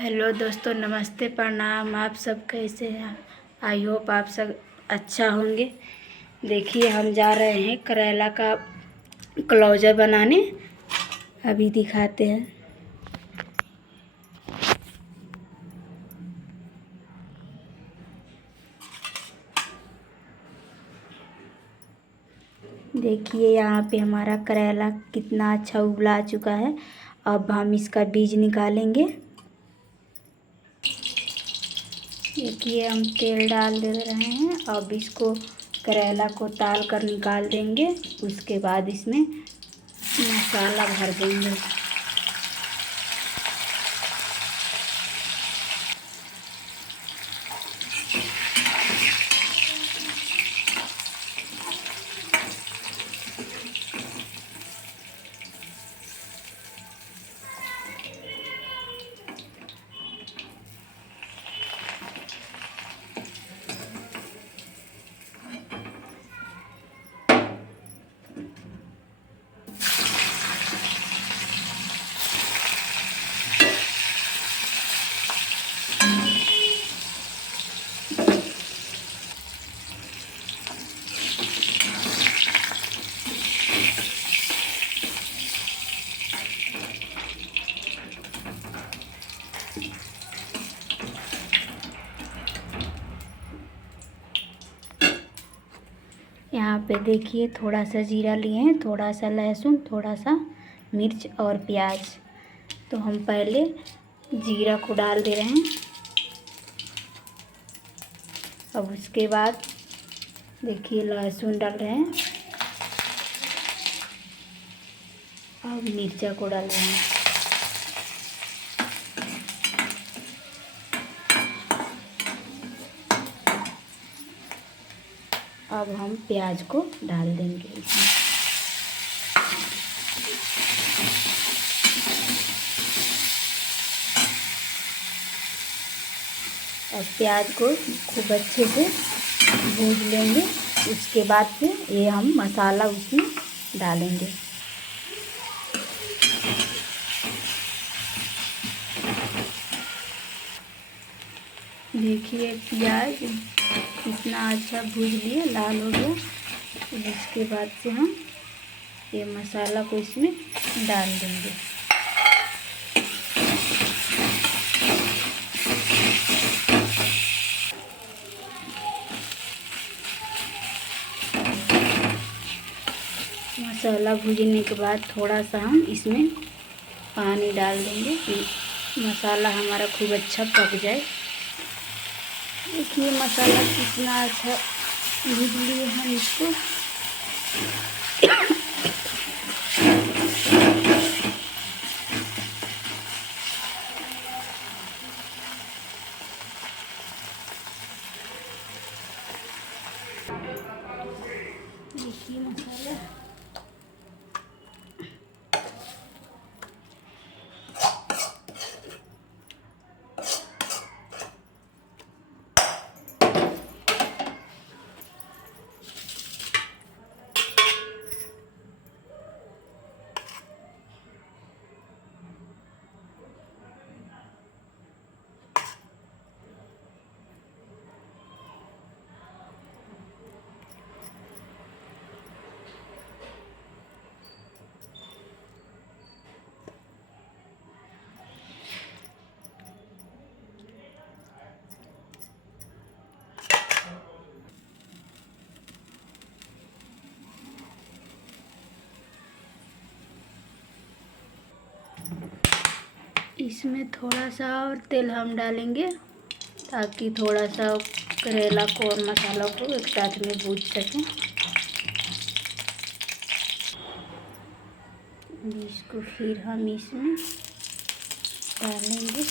Hello दोस्तों, नमस्ते, प्रणाम। आप सब कैसे हैं? आई होप आप सब अच्छा होंगे। देखिए, हम जा रहे हैं करेला का क्लोजर बनाने। अभी दिखाते हैं। देखिए यहाँ पे हमारा करेला कितना अच्छा उबला चुका है। अब हम इसका बीज निकालेंगे। देखिए, हम तेल डाल दे रहे हैं। अब इसको करेला को ताल कर निकाल देंगे। उसके बाद इसमें मसाला भर देंगे। यहाँ पे देखिए, थोड़ा सा जीरा लिए हैं, थोड़ा सा लहसुन, थोड़ा सा मिर्च और प्याज। तो हम पहले जीरा को डाल दे रहे हैं। अब उसके बाद देखिए लहसुन डाल रहे हैं। अब मिर्चा को डाल रहे हैं। अब हम प्याज को डाल देंगे इसमें। और प्याज को खूब अच्छे से भून लेंगे। उसके बाद फिर ये हम मसाला उसमें डालेंगे। देखिए प्याज कितना अच्छा भून लिए, लाल हो गया। इसके बाद से हम ये मसाला को इसमें डाल देंगे। मसाला भूनने के बाद थोड़ा सा हम इसमें पानी डाल देंगे कि मसाला हमारा खूब अच्छा पक जाए। देखिए मसाला कितना अच्छा भून लिए हम इसको। देखिए मसाला इसमें थोड़ा सा और तेल हम डालेंगे ताकि थोड़ा सा करेला को और मसाला को एक साथ में भून सकें। इसको फिर हम इसमें डालेंगे।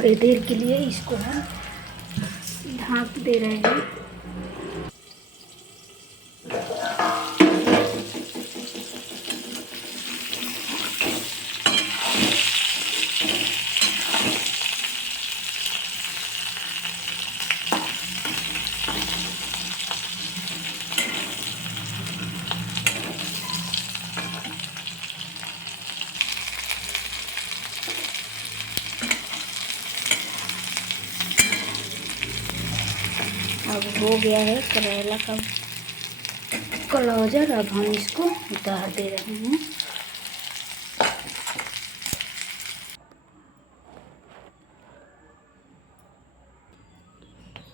थोड़ी देर के लिए इसको हम ढाँक दे रहे हैं। अब हो गया है करेला का कलौंजा। अब हम इसको उतार दे रहे हैं।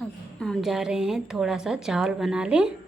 अब हम जा रहे हैं थोड़ा सा चावल बना लें।